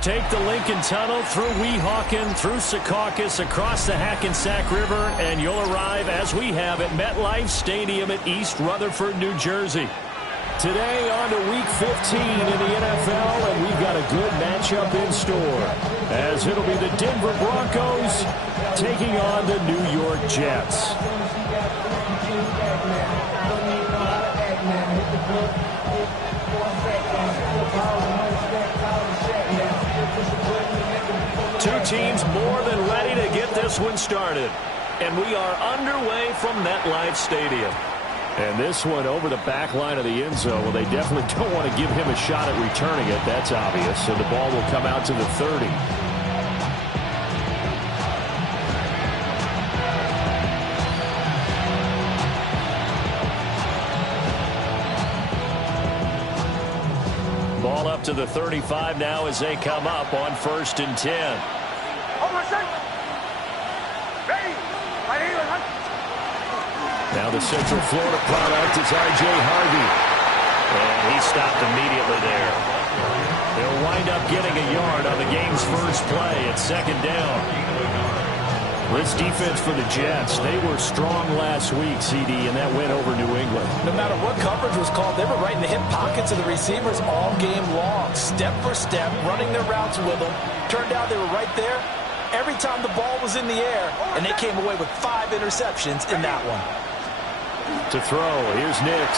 Take the Lincoln Tunnel through Weehawken, through Secaucus, across the Hackensack River, and you'll arrive, as we have, at MetLife Stadium at East Rutherford, New Jersey. Today on to Week 15 in the NFL, and we've got a good matchup in store, as it'll be the Denver Broncos taking on the New York Jets. Two teams more than ready to get this one started. And we are underway from MetLife Stadium. And this one over the back line of the end zone. Well, they definitely don't want to give him a shot at returning it. That's obvious. So the ball will come out to the 30. Ball up to the 35 now as they come up on 1st and 10. Now the Central Florida product is R.J. Harvey. And he stopped immediately there. They'll wind up getting a yard on the game's first play at 2nd down. This defense for the Jets, they were strong last week, CD, and that went over New England. No matter what coverage was called, they were right in the hip pockets of the receivers all game long. Step for step, running their routes with them. Turned out they were right there every time the ball was in the air, and they came away with 5 interceptions in that one. To throw, here's Nix.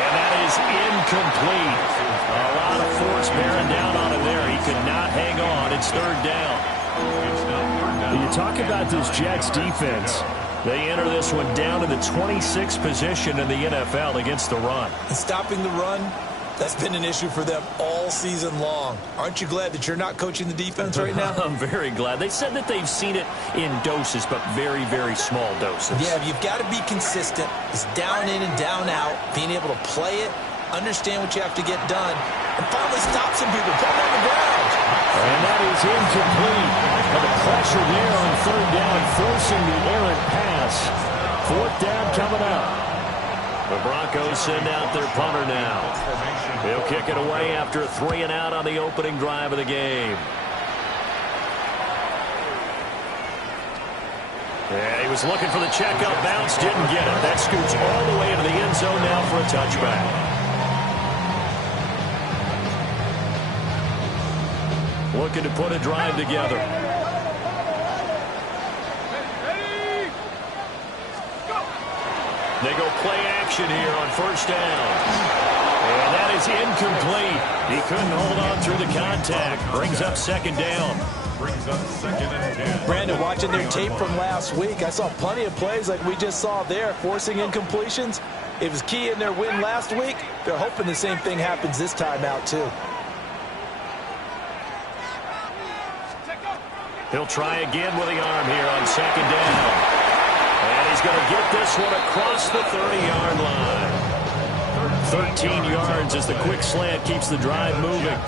And that is incomplete. A lot of force bearing down on him there. He could not hang on. It's 3rd down. You talk about this Jets defense. They enter this one down to the 26th position in the NFL against the run. And stopping the run, that's been an issue for them all season long. Aren't you glad that you're not coaching the defense right now? I'm very glad. They said that they've seen it in doses, but very, very small doses. Yeah, you've got to be consistent. It's down in and down out, being able to play it, understand what you have to get done, and finally stop some people, put them on the ground. And that is incomplete. And the pressure there on 3rd down, forcing the errant pass. 4th down coming up. The Broncos send out their punter now. He'll kick it away after a 3-and-out on the opening drive of the game. Yeah, he was looking for the checkup bounce, didn't get it. That scoots all the way into the end zone now for a touchback. Looking to put a drive together. They go play action here on 1st down. And that is incomplete. He couldn't hold on through the contact. Brings up 2nd down. Brings up 2nd and 10. Brandon, watching their tape from last week, I saw plenty of plays like we just saw there, forcing incompletions. It was key in their win last week. They're hoping the same thing happens this time out, too. He'll try again with the arm here on 2nd down. And he's going to get this one across the 30-yard line. 13 yards as the quick slant keeps the drive moving.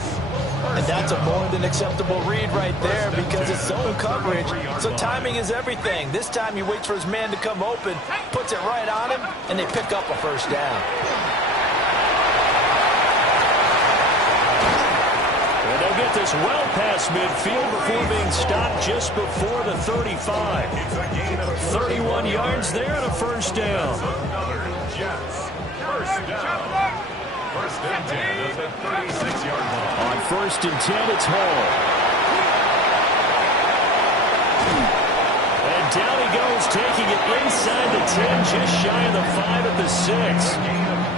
And that's a more than acceptable read right there because it's zone coverage. So timing is everything. This time he waits for his man to come open, puts it right on him, and they pick up a 1st down. And they'll get this well past midfield before being stopped just before the 35. 31 yards there and a 1st down. Jets, 1st down. 1st and 10 at the 36-yard line. On 1st and 10, it's Hall. And down he goes, taking it inside the 10, just shy of the 5 at the 6.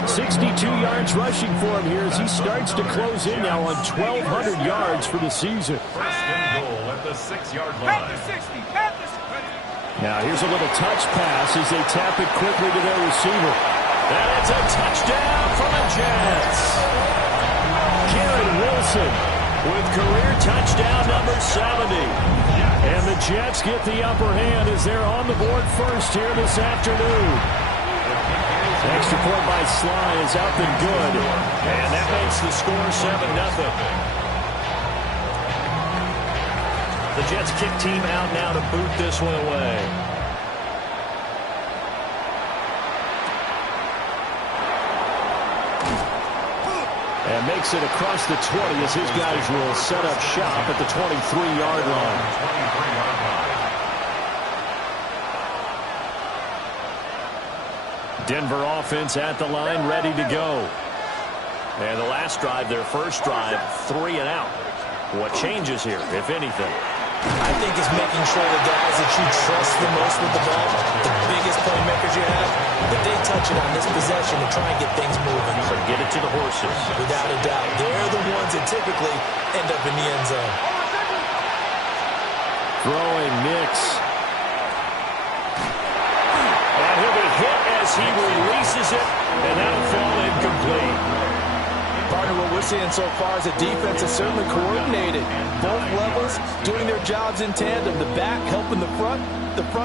62 yards rushing for him here as he starts to close in now on 1,200 yards for the season. 1st and goal at the 6-yard line. Now here's a little touch pass as they tap it quickly to their receiver. And it's a touchdown for the Jets. Garrett Wilson with career touchdown number 70. And the Jets get the upper hand as they're on the board first here this afternoon. Extra point by Sly is up and good. And that makes the score 7-0. The Jets kick team out now to boot this one away. And makes it across the 20 as his guys will set up shop at the 23-yard line. Denver offense at the line, ready to go. And the last drive, their first drive, 3 and out. What changes here, if anything? I think it's making sure the guys that you trust the most with the ball, the biggest playmakers you have, that they touch it on this possession to try and get things moving. So get it to the horses. Without a doubt. They're the ones that typically end up in the end zone. Throwing Nix. And he'll be hit as he releases it, and that'll fall incomplete. Partner, what we're seeing so far is the defense is certainly coordinated. Both levels doing their jobs in tandem. The back helping the front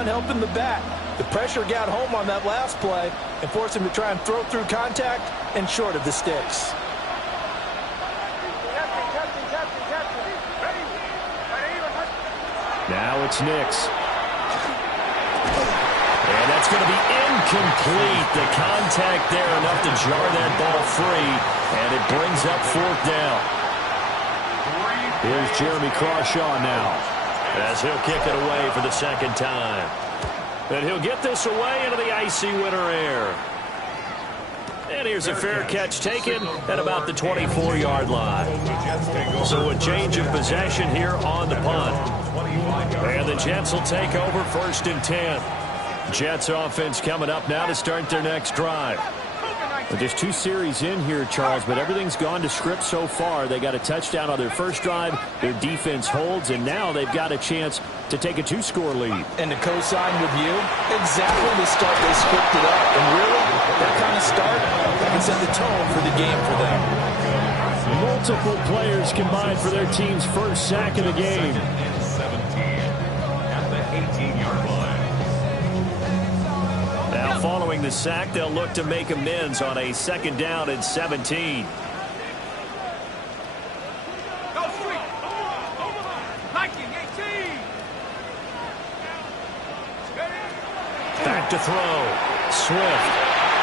helping the back. The pressure got home on that last play and forced him to try and throw through contact and short of the sticks. Now it's Nix. And that's going to be incomplete. The contact there enough to jar that ball free, and it brings up 4th down. Here's Jeremy Crawshaw now, as he'll kick it away for the second time. And he'll get this away into the icy winter air. And here's a fair catch taken at about the 24-yard line. So a change of possession here on the punt. And the Jets will take over 1st and 10. Jets offense coming up now to start their next drive. But there's 2 series in here, Charles, but everything's gone to script so far. They got a touchdown on their first drive. Their defense holds, and now they've got a chance to take a 2-score lead. And to co-sign with you, exactly the start they scripted up. And really, that kind of start can set the tone for the game for them. Multiple players combined for their team's first sack of the game. 17 at the 18-yard line. Now following the sack, they'll look to make amends on a 2nd down and 17. Back to throw. Swift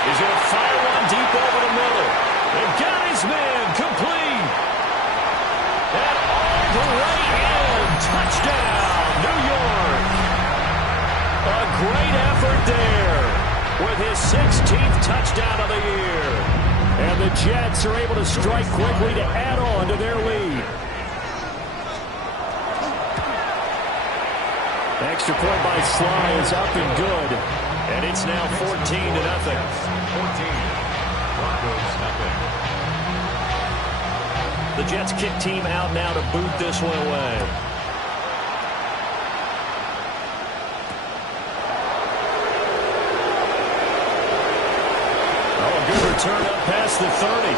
is going to fire one deep over the middle. And got his man complete. And all the way in. Touchdown, New York. A great effort there with his 16th touchdown of the year. And the Jets are able to strike quickly to add on to their lead. Extra point by Sly is up and good. And it's now 14-0. 14. Broncos nothing. The Jets kick team out now to boot this one away. Oh, a good return up past the 30.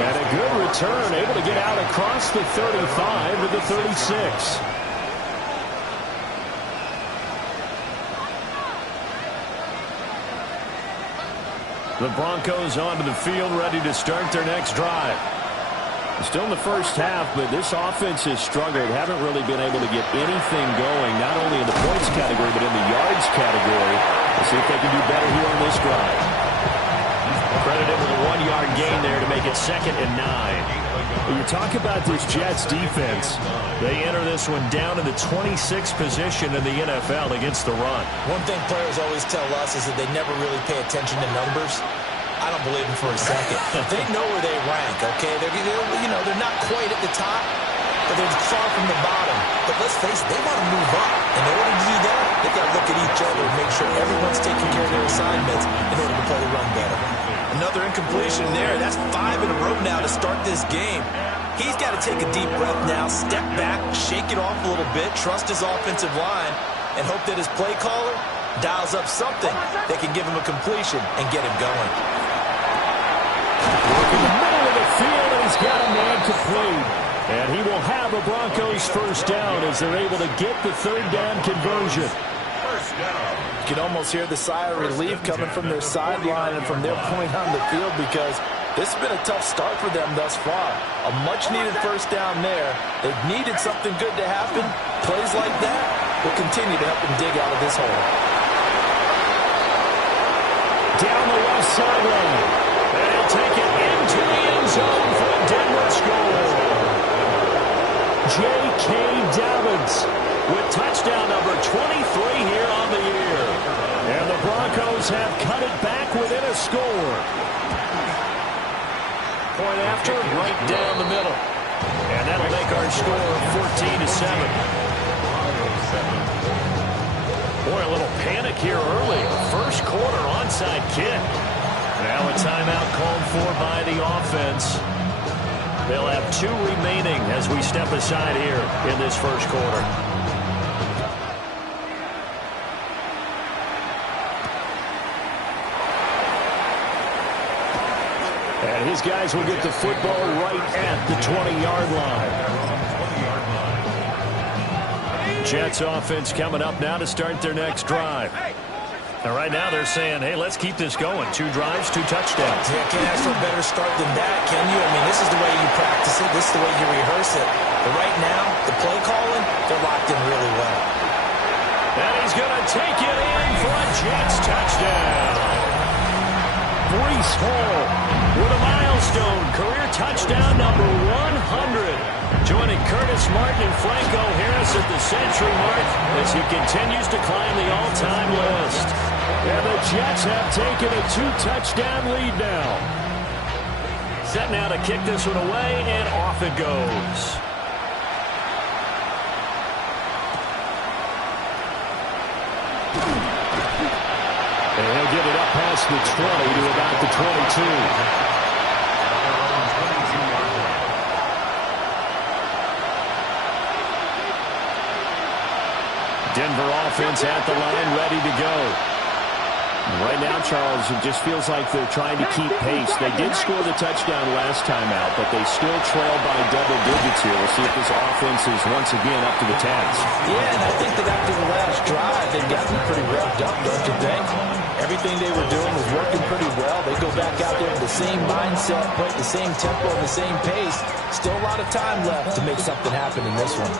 And a good return, able to get out across the 35 to the 36. The Broncos onto the field, ready to start their next drive. Still in the first half, but this offense has struggled. Haven't really been able to get anything going, not only in the points category, but in the yards category. Let's see if they can do better here on this drive. Credited with a 1-yard gain there to make it 2nd and 9. When you talk about this Jets defense, they enter this one down in the 26th position in the NFL against the run. One thing players always tell us is that they never really pay attention to numbers. I don't believe them for a second. They know where they rank, okay? They're not quite at the top, but they're far from the bottom. But let's face it, they want to move up. In order to do that, they've got to look at each other and make sure everyone's taking care of their assignments in order to play the run better. Another incompletion there. That's 5 in a row now to start this game. He's got to take a deep breath now, step back, shake it off a little bit, trust his offensive line, and hope that his play caller dials up something that can give him a completion and get him going. In the middle of the field, and he's got a man complete. And he will have a Broncos first down as they're able to get the 3rd down conversion. First down. You can almost hear the sigh of relief coming from their sideline and from their point on the field, because this has been a tough start for them thus far. A much-needed first down there. They've needed something good to happen. Plays like that will continue to help them dig out of this hole. Down the left sideline. And he'll take it into the end zone for a Denver score. J.K. Dobbins with touchdown number 23 here on the year. And the Broncos have cut it back within a score. Point after, right down the middle. And that'll make our score 14-7. Boy, a little panic here early. First quarter onside kick. Now a timeout called for by the offense. They'll have 2 remaining as we step aside here in this first quarter. And his guys will get the football right at the 20-yard line. Jets offense coming up now to start their next drive. And right now they're saying, hey, let's keep this going. 2 drives, 2 touchdowns. Yeah, can't ask for a better start than that, can you? I mean, this is the way you practice it. This is the way you rehearse it. But right now, the play calling, they're locked in really well. And he's going to take it in for a Jets touchdown. Breece Hall with a milestone career touchdown number 100. Joining Curtis Martin and Franco Harris at the century mark as he continues to climb the all-time list. And the Jets have taken a 2-touchdown lead now. Set now to kick this one away, and off it goes. And he'll get it up past the 20 to about the 22. Denver offense at the line, ready to go. Right now, Charles, it just feels like they're trying to keep pace. They did score the touchdown last time out, but they still trail by double digits here. We'll see if this offense is once again up to the task. Yeah, and I think that after the last drive, they've gotten pretty revved up, don't you think? Everything they were doing was working pretty well. They go back out there with the same mindset, play at the same tempo and the same pace. Still a lot of time left to make something happen in this one.